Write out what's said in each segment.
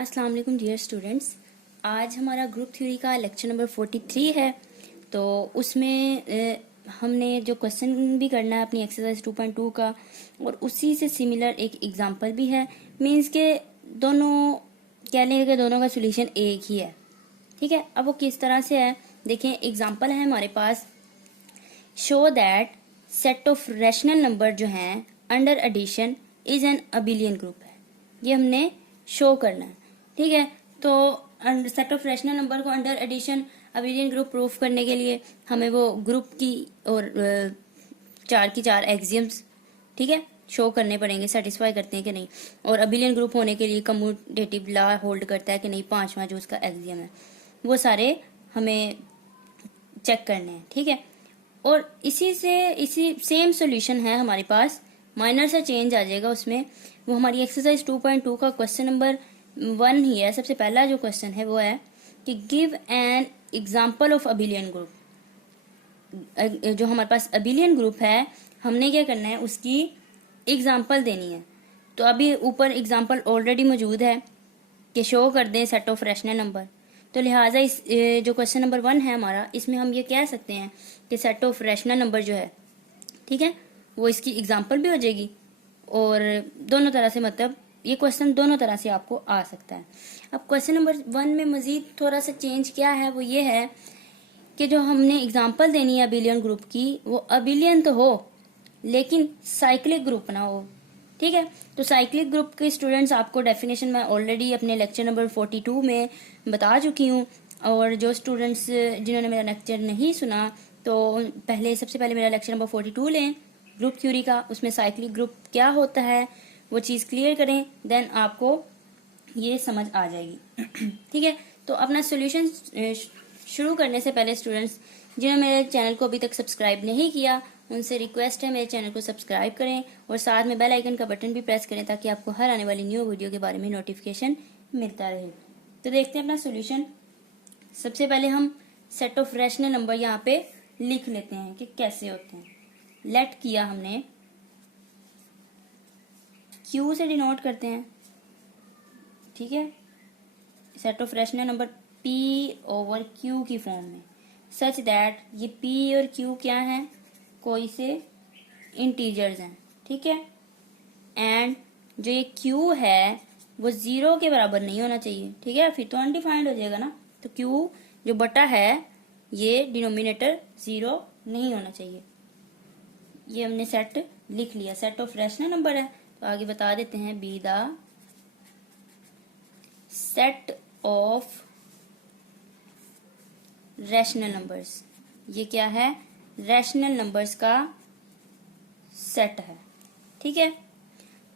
अस्सलाम वालेकुम dear students. आज हमारा ग्रुप थ्योरी का लेक्चर नंबर 43 है। तो उसमें हमने जो क्वेश्चन भी करना है अपनी एक्सरसाइज 2.2 का, और उसी से सिमिलर एक एग्जांपल भी है। मींस के दोनों कह लेंगे कि दोनों का सॉल्यूशन एक ही है। ठीक है, अब वो किस तरह से है देखें। एग्जांपल है हमारे पास, show that set of rational number जो हैं under addition is an abelian group है। ये हमने शो करना है। ठीक है, तो सेट ऑफ रैशनल नंबर को under addition abelian group proof करने के लिए हमें वो ग्रुप की और चार की चार एक्सियम्स, ठीक है, शो करने पड़ेंगे, सेटिस्फाई करते हैं कि नहीं। और अबिलियन ग्रुप होने के लिए कम्यूटेटिव लॉ होल्ड करता है कि नहीं, पांचवा जो उसका एक्सियम है वो सारे हमें चेक करने हैं। ठीक है, और इसी सेम सॉल्यूशन है हमारे पास, माइनर सा चेंज आ जाएगा उसमें। वो हमारी एक्सरसाइज 2.2 का क्वेश्चन नंबर 1 ही है। सबसे पहला जो क्वेश्चन है वो है कि give an example of abelian group. जो हमारे पास अबिलियन ग्रुप है, हमने क्या करना है, उसकी एग्जांपल देनी है। तो अभी ऊपर एग्जांपल ऑलरेडी मौजूद है कि शो कर दें सेट ऑफ रैशनल नंबर। तो लिहाजा इस जो क्वेश्चन नंबर 1 है हमारा, इसमें हम ये कह सकते हैं कि सेट ऑफ रैशनल नंबर जो है, ठीक है, वो इसकी एग्जांपल भी हो जाएगी। और दोनों तरह से, मतलब ये क्वेश्चन दोनों तरह से आपको आ सकता है। अब क्वेश्चन नंबर 1 में मजीद थोड़ा सा चेंज क्या है, वो ये है कि जो हमने एग्जांपल देनी है अबिलियन ग्रुप की, वो अबिलियन तो हो लेकिन साइक्लिक ग्रुप ना हो। ठीक है, तो साइक्लिक ग्रुप के स्टूडेंट्स आपको डेफिनेशन मैं ऑलरेडी अपने लेक्चर नंबर 42 में बता चुकी हूँ। और जो स्टूडेंट्स जिन्होंने मेरा लेक्चर नहीं सुना, तो सबसे पहले मेरा लेक्चर नंबर 42 लें ग्रुप थ्योरी का, उसमें साइक्लिक ग्रुप क्या होता है वो चीज़ क्लियर करें, देन आपको ये समझ आ जाएगी। ठीक है, तो अपना सॉल्यूशन शुरू करने से पहले स्टूडेंट्स जिन्होंने मेरे चैनल को अभी तक सब्सक्राइब नहीं किया, उनसे रिक्वेस्ट है मेरे चैनल को सब्सक्राइब करें और साथ में बेल आइकन का बटन भी प्रेस करें ताकि आपको हर आने वाली न्यू वीडियो के बारे में नोटिफिकेशन मिलता रहे। तो देखते हैं अपना सॉल्यूशन। सबसे पहले हम सेट ऑफ रैशनल नंबर यहाँ पे लिख लेते हैं कि कैसे होते हैं। लेट किया हमने, क्यू से डिनोट करते हैं। ठीक है, set of rational number p over q की फॉर्म में, सच दैट ये p और q क्या है, कोई से इंटीजर्स हैं। ठीक है, एंड जो ये q है वो 0 के बराबर नहीं होना चाहिए। ठीक है, फिर तो अनडिफाइंड हो जाएगा ना। तो q जो बटा है, ये डिनोमिनेटर 0 नहीं होना चाहिए। ये हमने सेट लिख लिया, सेट ऑफ रैशनल नंबर है। तो आगे बता देते हैं, be the set of rational numbers. ये क्या है, रैशनल नंबर्स का सेट है। ठीक है,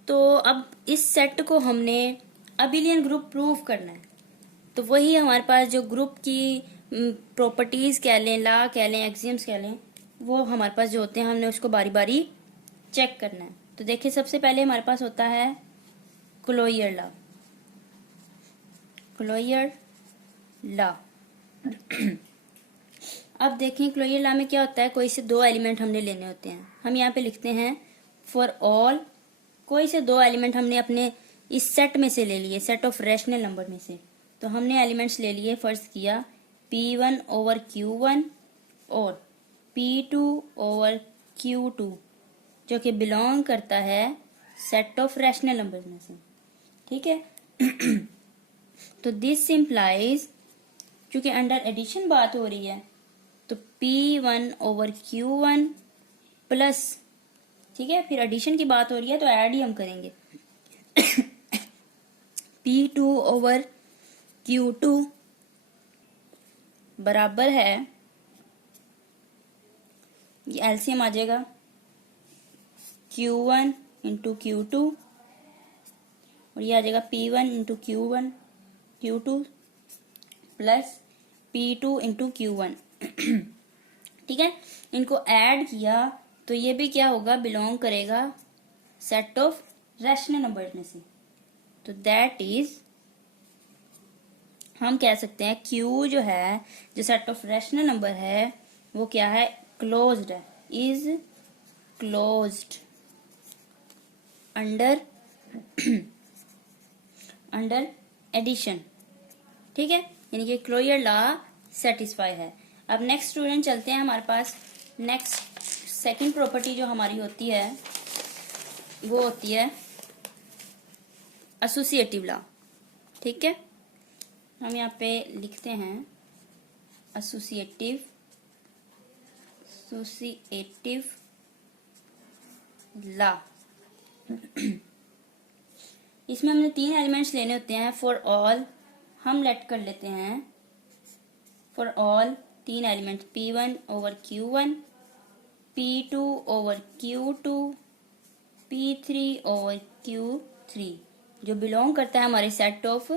तो अब इस सेट को हमने अबिलियन ग्रुप प्रूव करना है। तो वही हमारे पास जो ग्रुप की प्रॉपर्टीज कह लें, लॉ कह लें, एक्सियम्स कह लें, वो हमारे पास जो होते हैं, हमने उसको बारी बारी चेक करना है। तो देखिए, सबसे पहले हमारे पास होता है क्लोजर लॉ। क्लोजर लॉ अब देखें क्लोजर लॉ में क्या होता है, कोई से दो एलिमेंट हमने लेने होते हैं। हम यहाँ पे लिखते हैं फॉर ऑल, कोई से दो एलिमेंट हमने अपने इस सेट में से ले लिए, सेट ऑफ रैशनल नंबर में से। तो हमने एलिमेंट्स ले लिए, फर्स्ट किया p1 ओवर q1 और p2 ओवर q2, जो कि बिलोंग करता है सेट ऑफ रैशनल नंबर में से। ठीक है, तो दिस इम्प्लाइज, चूंकि अंडर एडिशन बात हो रही है, तो p1 ओवर q1 प्लस, ठीक है, फिर एडिशन की बात हो रही है तो ऐड ही हम करेंगे, p2 ओवर q2 बराबर है, ये एलसीएम आ जाएगा, q1 इंटू q2, और ये आ जाएगा p1 into q2 plus p2 into q1। ठीक है, इनको ऐड किया तो ये भी क्या होगा, बिलोंग करेगा सेट ऑफ रैशनल नंबर में से। तो दैट इज, हम कह सकते हैं Q जो है, जो सेट ऑफ रैशनल नंबर है, वो क्या है, क्लोज्ड है, इज क्लोज्ड अंडर एडिशन, ठीक है, यानी कि क्लोजर लॉ सेटिस्फाई है। अब नेक्स्ट स्टूडेंट चलते हैं हमारे पास। नेक्स्ट सेकंड प्रॉपर्टी जो हमारी होती है वो होती है एसोसिएटिव लॉ, ठीक है। हम यहाँ पे लिखते हैं एसोसिएटिव लॉ। इसमें हमने 3 एलिमेंट्स लेने होते हैं। फॉर ऑल हम लेट कर लेते हैं for all 3 element P1 over Q1, P2 over Q2, P3 over Q3 जो बिलोंग करता है हमारे सेट ऑफ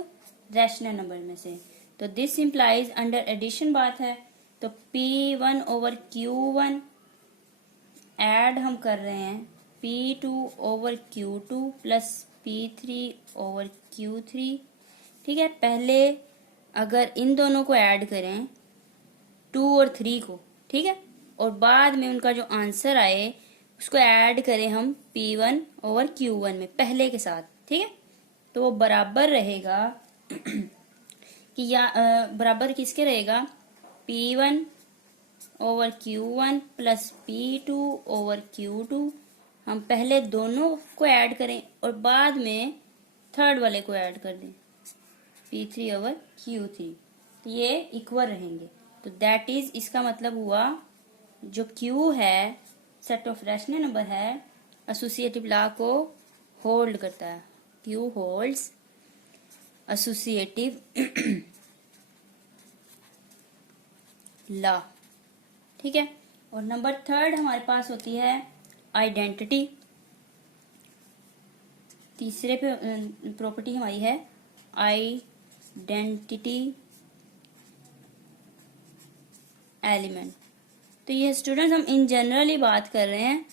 रैशनल नंबर में से। तो दिस इम्प्लाइज अंडर एडिशन बात है, तो P1 ओवर Q1 ऐड हम कर रहे हैं P2 over Q2 plus P3 over Q3, ठीक है। पहले अगर इन दोनों को ऐड करें 2 और 3 को, ठीक है, और बाद में उनका जो आंसर आए उसको ऐड करें हम P1 ओवर Q1 में पहले के साथ, ठीक है। तो वो बराबर रहेगा कि बराबर किसके रहेगा, P1 over Q1 plus P2 over Q2। हम पहले दोनों को ऐड करें और बाद में थर्ड वाले को ऐड कर दें P3 ओवर Q3, तो ये इक्वल रहेंगे। तो दैट इज, इसका मतलब हुआ जो Q है सेट ऑफ रैशनल नंबर है, एसोसिएटिव लॉ को होल्ड करता है। Q होल्ड्स एसोसिएटिव लॉ, ठीक है। और नंबर थर्ड हमारे पास होती है आइडेंटिटी। तीसरे पे प्रॉपर्टी हमारी है आइडेंटिटी एलिमेंट। तो ये स्टूडेंट्स हम इन जनरल ही बात कर रहे हैं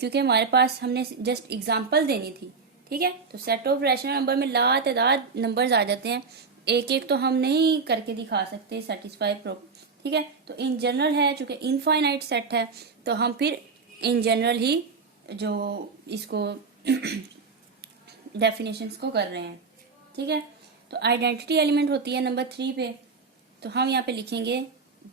क्योंकि हमारे पास हमने जस्ट एग्जांपल देनी थी, ठीक है। तो सेट ऑफ रैशनल नंबर में लातादाद नंबर्स आ जाते हैं, एक एक तो हम नहीं करके दिखा सकते सेटिस्फाई ठीक है। तो इन जनरल है, चूंकि इनफाइनाइट सेट है तो हम फिर इन जनरल ही जो इसको डेफिनेशंस को कर रहे हैं, ठीक है। तो आइडेंटिटी एलिमेंट होती है नंबर 3 पे, तो हम यहाँ पे लिखेंगे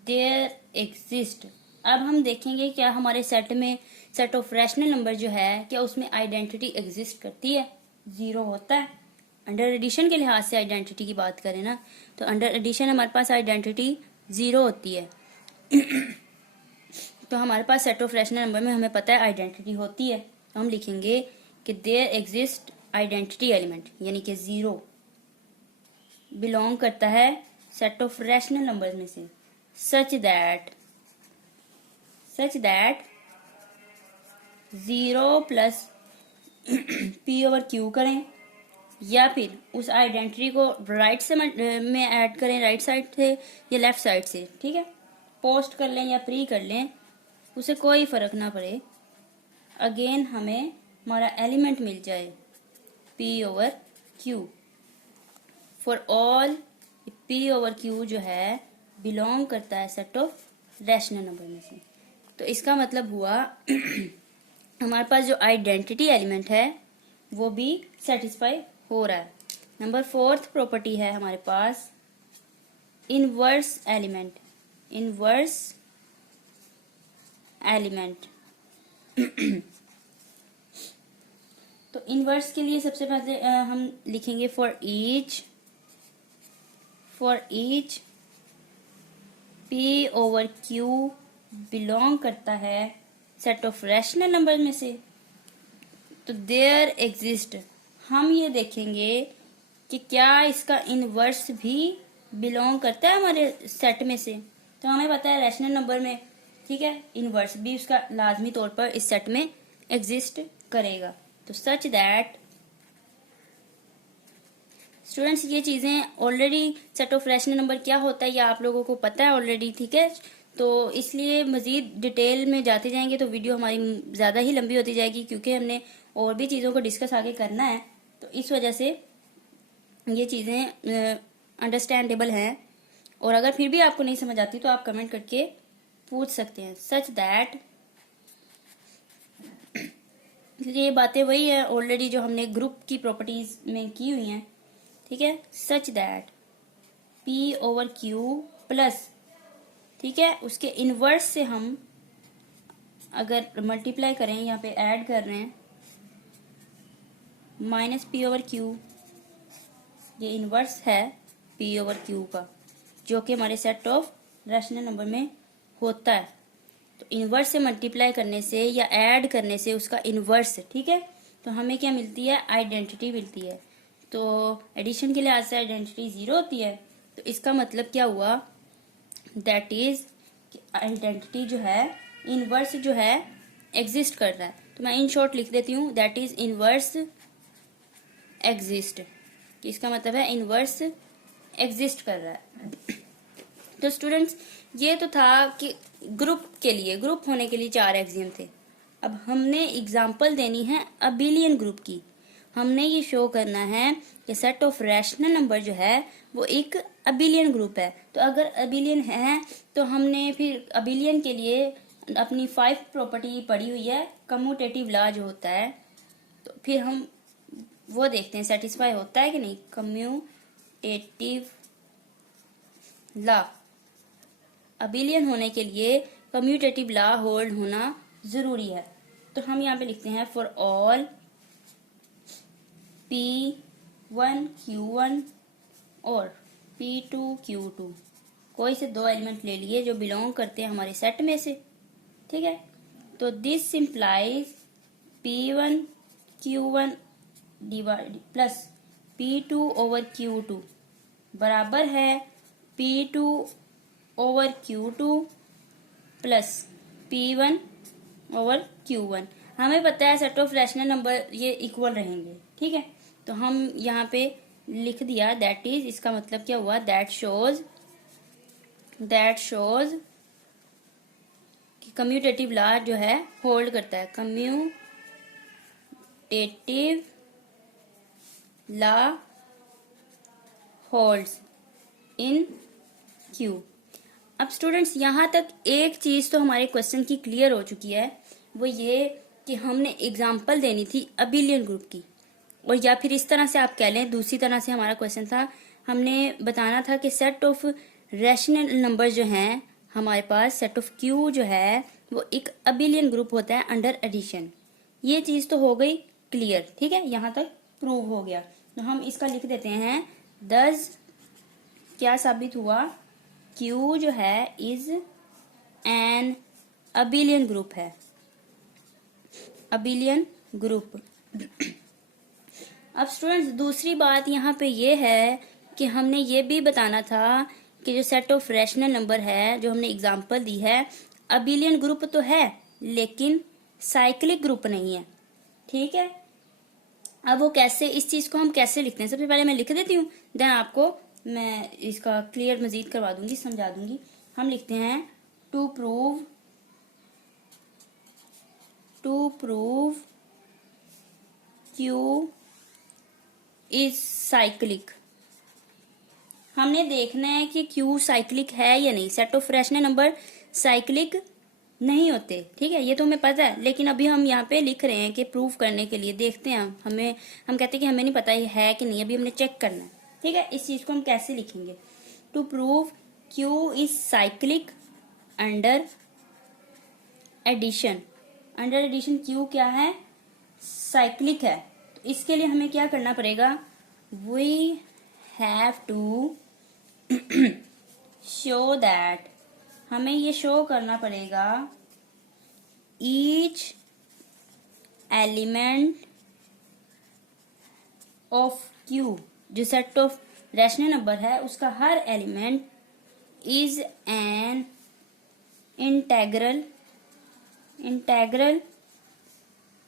देयर एग्जिस्ट। अब हम देखेंगे क्या हमारे सेट में सेट ऑफ रैशनल नंबर जो है क्या उसमें आइडेंटिटी एग्जिस्ट करती है, 0 होता है। अंडर एडिशन के लिहाज से आइडेंटिटी की बात करें ना, तो अंडर एडिशन हमारे पास आइडेंटिटी 0 होती है। तो हमारे पास सेट ऑफ रैशनल नंबर में हमें पता है आइडेंटिटी होती है, तो हम लिखेंगे कि देयर एग्जिस्ट आइडेंटिटी एलिमेंट, यानी कि 0 बिलोंग करता है सेट ऑफ रैशनल नंबर में से, such that 0 plus P over Q करें या फिर उस आइडेंटिटी को राइट से में ऐड करें, राइट साइड से या लेफ्ट साइड से, ठीक है। पोस्ट कर लें या प्री कर लें, उसे कोई फर्क ना पड़े, अगेन हमें हमारा एलिमेंट मिल जाए P over Q। For all P over Q जो है बिलोंग करता है सेट ऑफ रैशनल नंबर में से। तो इसका मतलब हुआ हमारे पास जो आइडेंटिटी एलिमेंट है वो भी सेटिस्फाई हो रहा है। नंबर 4th प्रॉपर्टी है हमारे पास इनवर्स एलिमेंट। तो इनवर्स के लिए सबसे पहले हम लिखेंगे for each P over Q belong करता है सेट ऑफ रैशनल नंबर में से, तो देयर एग्जिस्ट, हम ये देखेंगे कि क्या इसका इनवर्स भी बिलोंग करता है हमारे सेट में से। तो हमें पता है रैशनल नंबर में, ठीक है, इनवर्स भी उसका लाजमी तौर पर इस सेट में एग्जिस्ट करेगा। तो सच दैट स्टूडेंट्स ये चीजें already set of rational number क्या होता है ये आप लोगों को पता है ऑलरेडी, ठीक है। तो इसलिए मजीद डिटेल में जाते जाएंगे तो वीडियो हमारी ज़्यादा ही लंबी होती जाएगी, क्योंकि हमने और भी चीज़ों को डिस्कस आगे करना है। तो इस वजह से ये चीज़ें अंडरस्टैंडेबल हैं, और अगर फिर भी आपको नहीं समझ आती तो आप कमेंट करके पूछ सकते हैं। सच दैट ये बातें वही है ऑलरेडी जो हमने ग्रुप की प्रॉपर्टीज में की हुई हैं, ठीक है, such that P over Q plus, ठीक है, उसके इनवर्स से हम अगर मल्टीप्लाई करें, यहाँ पे ऐड कर रहे हैं, माइनस P ओवर Q, ये इनवर्स है P ओवर Q का, जो कि हमारे सेट ऑफ रैशनल नंबर में होता है। तो इनवर्स से मल्टीप्लाई करने से या ऐड करने से उसका इनवर्स, ठीक है, तो हमें क्या मिलती है, आइडेंटिटी मिलती है। तो एडिशन के लिहाज से आइडेंटिटी 0 होती है। तो इसका मतलब क्या हुआ, दैट इज आइडेंटिटी जो है, इनवर्स जो है एग्जिस्ट कर रहा है। तो मैं इन शॉर्ट लिख देती हूँ, दैट इज इनवर्स एग्जिस्ट। इसका मतलब है इनवर्स एग्जिस्ट कर रहा है। तो स्टूडेंट्स, ये तो था कि ग्रुप के लिए, ग्रुप होने के लिए 4 एक्सियम थे। अब हमने एग्जाम्पल देनी है अबिलियन ग्रुप की। हमने ये शो करना है कि सेट ऑफ रैशनल नंबर जो है वो एक अबिलियन ग्रुप है। तो अगर अबिलियन है तो हमने फिर अबिलियन के लिए अपनी 5 प्रॉपर्टी पढ़ी हुई है, कम्यूटेटिव लॉ जो होता है। तो फिर हम वो देखते हैं सेटिस्फाई होता है कि नहीं। कम्यूटेटिव लॉ, अबिलियन होने के लिए कम्यूटेटिव लॉ होल्ड होना जरूरी है। तो हम यहाँ पे लिखते हैं फॉर ऑल P1 Q1 और P2 Q2, कोई से 2 एलिमेंट ले लिए जो बिलोंग करते हैं हमारे सेट में से, ठीक है। तो this implies P1 Q1 divide plus P2 over Q2 बराबर है P2 over Q2 plus P1 over Q1। हमें पता है सेट ऑफ रैशनल नंबर ये इक्वल रहेंगे, ठीक है। तो हम यहाँ पे लिख दिया दैट इज, इसका मतलब क्या हुआ, दैट शोज कि कम्यूटेटिव लॉ जो है होल्ड करता है। कम्यूटेटिव लॉ होल्ड्स इन Q। अब स्टूडेंट्स, यहाँ तक एक चीज तो हमारे क्वेश्चन की क्लियर हो चुकी है, वो ये कि हमने एग्जाम्पल देनी थी अबिलियन ग्रुप की। और या फिर इस तरह से आप कह लें, दूसरी तरह से हमारा क्वेश्चन था, हमने बताना था कि सेट ऑफ रैशनल नंबर जो हैं हमारे पास, सेट ऑफ Q जो है वो एक अबिलियन ग्रुप होता है अंडर एडिशन। ये चीज तो हो गई क्लियर, ठीक है, यहाँ तक प्रूव हो गया। तो हम इसका लिख देते हैं, दस क्या साबित हुआ, Q जो है इज एन अबिलियन ग्रुप है, अबिलियन ग्रुप। अब स्टूडेंट्स, दूसरी बात यहाँ पे ये है कि हमने ये भी बताना था कि जो सेट ऑफ रैशनल नंबर है, जो हमने एग्जांपल दी है, अबिलियन ग्रुप तो है लेकिन साइक्लिक ग्रुप नहीं है, ठीक है। अब वो कैसे, इस चीज को हम कैसे लिखते हैं, सबसे पहले मैं लिख देती हूँ, देन आपको मैं इसका क्लियर मजीद करवा दूंगी, समझा दूंगी। हम लिखते हैं to prove Q is cyclic. हमने देखना है कि Q साइक्लिक है या नहीं। Set of rational number cyclic नहीं होते, ठीक है, ये तो हमें पता है, लेकिन अभी हम यहाँ पे लिख रहे हैं कि प्रूव करने के लिए देखते हैं। हम कहते हैं कि हमें नहीं पता ये है कि नहीं, अभी हमने चेक करना है, ठीक है। इस चीज को हम कैसे लिखेंगे, to prove Q is cyclic under addition. Under addition Q क्या है, साइक्लिक है। तो इसके लिए हमें क्या करना पड़ेगा, we have to show that, हमें ये शो करना पड़ेगा ईच एलिमेंट ऑफ Q, जो सेट ऑफ रैशनल नंबर है उसका हर element is an integral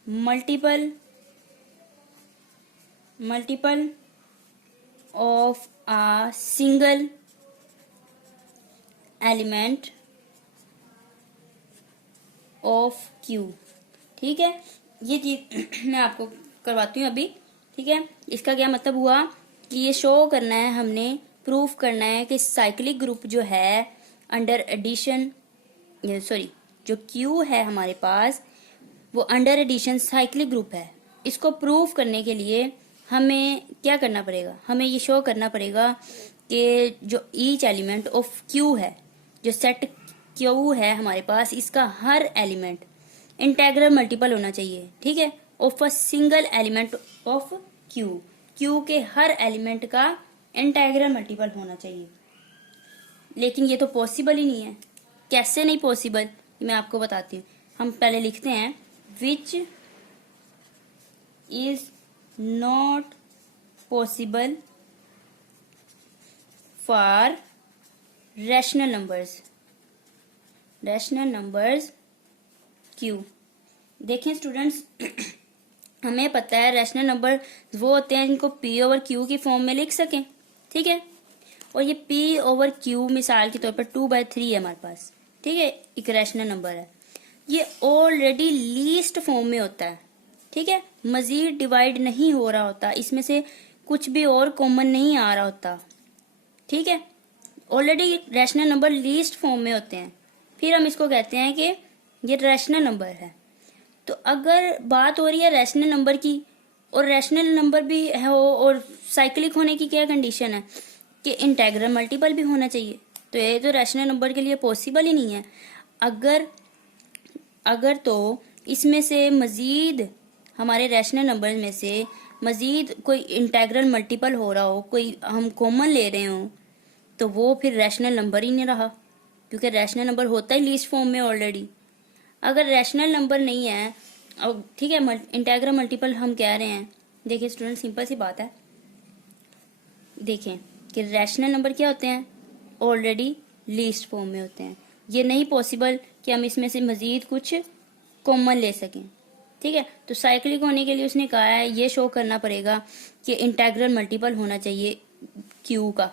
multiple of a single element of Q, ठीक है। ये चीज मैं आपको करवाती हूँ अभी, ठीक है। इसका क्या मतलब हुआ कि ये शो करना है, हमने प्रूफ करना है कि साइक्लिक ग्रुप जो है अंडर एडिशन, सॉरी, जो Q है हमारे पास वो अंडर एडिशन साइक्लिक ग्रुप है। इसको प्रूफ करने के लिए हमें क्या करना पड़ेगा, हमें ये शो करना पड़ेगा कि जो ईच एलिमेंट ऑफ क्यू है, जो सेट क्यू है हमारे पास, इसका हर एलिमेंट इंटेग्रल मल्टीपल होना चाहिए, ठीक है, of a single element of Q. Q के हर एलिमेंट का इंटेग्रल मल्टीपल होना चाहिए। लेकिन ये तो पॉसिबल ही नहीं है। कैसे नहीं पॉसिबल, मैं आपको बताती हूँ। हम पहले लिखते हैं which is not possible for rational numbers Q. देखें स्टूडेंट्स, हमें पता है रैशनल नंबर वो होते हैं जिनको पी ओवर क्यू की फॉर्म में लिख सकें, ठीक है। और ये पी ओवर क्यू मिसाल के तौर पर 2/3 है हमारे पास, ठीक है, एक रैशनल नंबर है। ये ऑलरेडी लीस्ट फॉर्म में होता है, ठीक है, मजीद डिवाइड नहीं हो रहा होता, इसमें से कुछ भी और कॉमन नहीं आ रहा होता, ठीक है। Already rational number least form में होते हैं, फिर हम इसको कहते हैं कि ये रैशनल नंबर है। तो अगर बात हो रही है रैशनल नंबर की, और रैशनल नंबर भी है और साइक्लिक होने की क्या कंडीशन है कि इंटेग्रल मल्टीपल भी होना चाहिए, तो ये तो रैशनल नंबर के लिए पॉसिबल ही नहीं है। अगर तो इसमें से मजीद, हमारे रैशनल नंबर में से मजीद कोई इंटेग्रल मल्टीपल हो रहा हो, कोई हम कॉमन ले रहे हो, तो वो फिर रैशनल नंबर ही नहीं रहा, क्योंकि रैशनल नंबर होता ही लीस्ट फॉर्म में ऑलरेडी। अगर रैशनल नंबर नहीं है, अब ठीक है, इंटेग्रल मल्टीपल हम कह रहे हैं। देखिए स्टूडेंट, सिंपल सी बात है, देखें कि रैशनल नंबर क्या होते हैं, ऑलरेडी लीस्ट फॉर्म में होते हैं। ये नहीं पॉसिबल कि हम इसमें से मजीद कुछ कॉमन ले सकें, ठीक है। तो साइक्लिक होने के लिए उसने कहा है ये शो करना पड़ेगा कि इंटेग्रल मल्टीपल होना चाहिए क्यू का।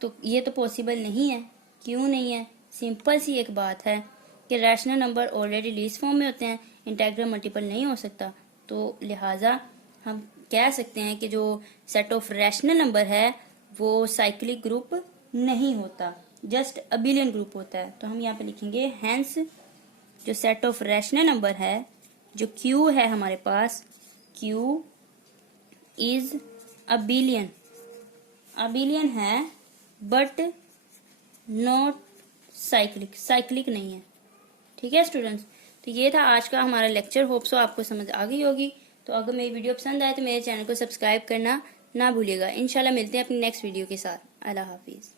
तो ये तो पॉसिबल नहीं है। क्यों नहीं है? सिंपल सी एक बात है कि rational number already least form में होते हैं, इंटेग्रल मल्टीपल नहीं हो सकता। तो लिहाजा हम कह सकते हैं कि जो सेट ऑफ रैशनल नंबर है वो साइक्लिक ग्रुप नहीं होता, जस्ट अबिलियन ग्रुप होता है। तो हम यहाँ पे लिखेंगे हैंस जो सेट ऑफ रैशनल नंबर है, जो क्यू है हमारे पास, क्यू इज अबिलियन है बट नॉट साइक्लिक नहीं है, ठीक है स्टूडेंट्स। तो ये था आज का हमारा लेक्चर। होप सो आपको समझ आ गई होगी। तो अगर मेरी वीडियो पसंद आए तो मेरे चैनल को सब्सक्राइब करना ना भूलिएगा। इंशाल्लाह मिलते हैं अपनी नेक्स्ट वीडियो के साथ। अल्लाह हाफिज़।